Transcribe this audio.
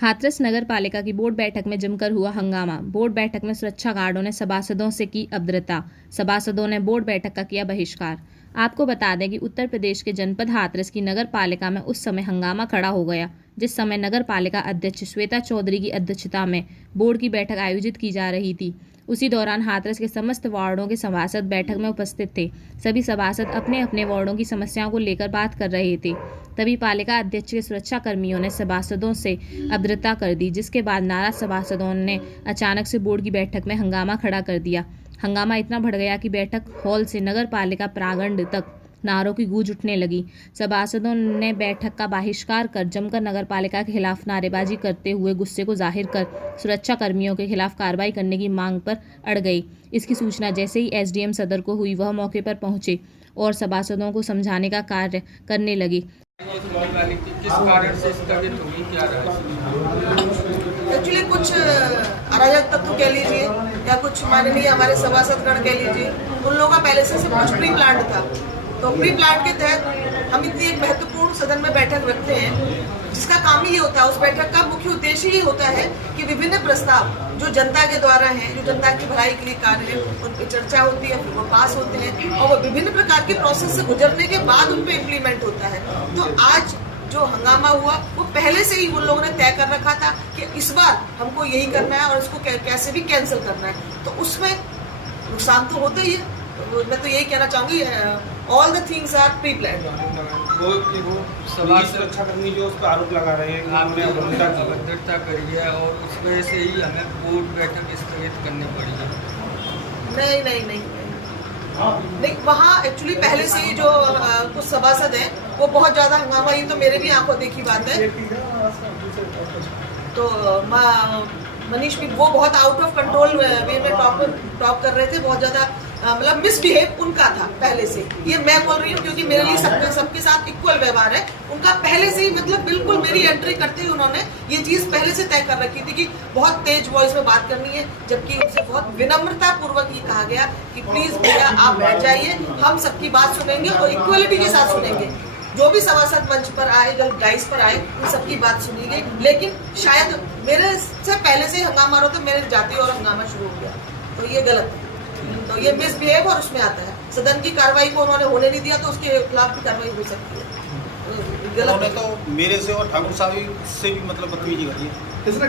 हाथरस नगर पालिका की बोर्ड बैठक में जमकर हुआ हंगामा। बोर्ड बैठक में सुरक्षा गार्डों ने सभासदों से की अभद्रता। सभासदों ने बोर्ड बैठक का किया बहिष्कार। आपको बता दें कि उत्तर प्रदेश के जनपद हाथरस की नगर पालिका में उस समय हंगामा खड़ा हो गया जिस समय नगर पालिका अध्यक्ष श्वेता चौधरी की अध्यक्षता में बोर्ड की बैठक आयोजित की जा रही थी। उसी दौरान हाथरस के समस्त वार्डों के सभासद बैठक में उपस्थित थे। सभी सभासद अपने अपने वार्डों की समस्याओं को लेकर बात कर रहे थे। तभी पालिका अध्यक्ष के सुरक्षा कर्मियों ने सभासदों से अभद्रता कर दी, जिसके बाद नाराज सभासदों ने अचानक से बोर्ड की बैठक में हंगामा खड़ा कर दिया। हंगामा इतना बढ़ गया कि बैठक हॉल से नगर पालिका प्रांगण तक नारों की गूंज उठने लगी। सभासदों ने बैठक का बहिष्कार कर जमकर नगर पालिका के खिलाफ नारेबाजी करते हुए गुस्से को जाहिर कर सुरक्षा कर्मियों के खिलाफ कार्रवाई करने की मांग पर अड़ गई। इसकी सूचना जैसे ही एसडीएम सदर को हुई, वह मौके पर पहुंचे और सभासदों को समझाने का कार्य करने लगे। किस कारण से स्थगित हुई, क्या रहा? एक्चुअली कुछ अराजक तत्व कह लीजिए या कुछ माननीय हमारे सभासदगण कह लीजिए, उन लोगों का पहले से सब कुछ प्री प्लान्ड था। तो प्री प्लान के तहत हम इतनी एक महत्वपूर्ण सदन में बैठक रखते हैं जिसका काम ही ये होता है, उस बैठक का मुख्य उद्देश्य ये होता है कि विभिन्न प्रस्ताव जो जनता के द्वारा हैं, जो जनता की भलाई के लिए कार्य है, उन पर चर्चा होती है, फिर वो पास होते हैं और वो विभिन्न प्रकार के प्रोसेस से गुजरने के बाद उन पर इम्प्लीमेंट होता है। तो आज जो हंगामा हुआ वो पहले से ही उन लोगों ने तय कर रखा था कि इस बार हमको यही करना है और इसको कैसे भी कैंसिल करना है। तो उसमें नुकसान तो होता ही है। तो मैं तो यही कहना चाहूंगी, all the things are pre planned. वो सुरक्षा कर्मी जो उस पर आरोप लगा रहे हैं, आपने अभद्रता करी है और उस वजह से ही हमें बोर्ड बैठक स्थगित करनी पड़ी है। नहीं, वहाँ एक्चुअली पहले से ही जो कुछ सभासद हैं वो बहुत ज्यादा हंगामा, ये तो मेरे भी आंखों देखी बात है। तो मनीष भी वो बहुत आउट ऑफ कंट्रोल वे में टॉप कर रहे थे, बहुत ज्यादा मतलब मिसबिहेव उनका था पहले से। ये मैं बोल रही हूँ क्योंकि मेरे लिए सबके साथ इक्वल व्यवहार है। उनका पहले से ही मतलब बिल्कुल मेरी एंट्री करते ही उन्होंने ये चीज पहले से तय कर रखी थी कि बहुत तेज वॉइस में बात करनी है, जबकि उनसे बहुत विनम्रता पूर्वक ये कहा गया कि प्लीज भैया आप बैठ जाइए, हम सबकी बात सुनेंगे और इक्वलिटी के साथ सुनेंगे। जो भी सभासद मंच पर आए, जो डाइस पर आए, उन सबकी बात सुनी गई। लेकिन शायद मेरे से पहले से हंगामा रहा तो मेरे जाते और हंगामा शुरू हो गया, तो ये गलत है। तो ये मिसबिहेव और उसमें आता है सदन की कार्रवाई को उन्होंने होने नहीं दिया, तो उसके खिलाफ भी कार्रवाई हो सकती है। उन्होंने तो मेरे से और ठाकुर साहब से भी मतलब बदतमीजी करी है। किसने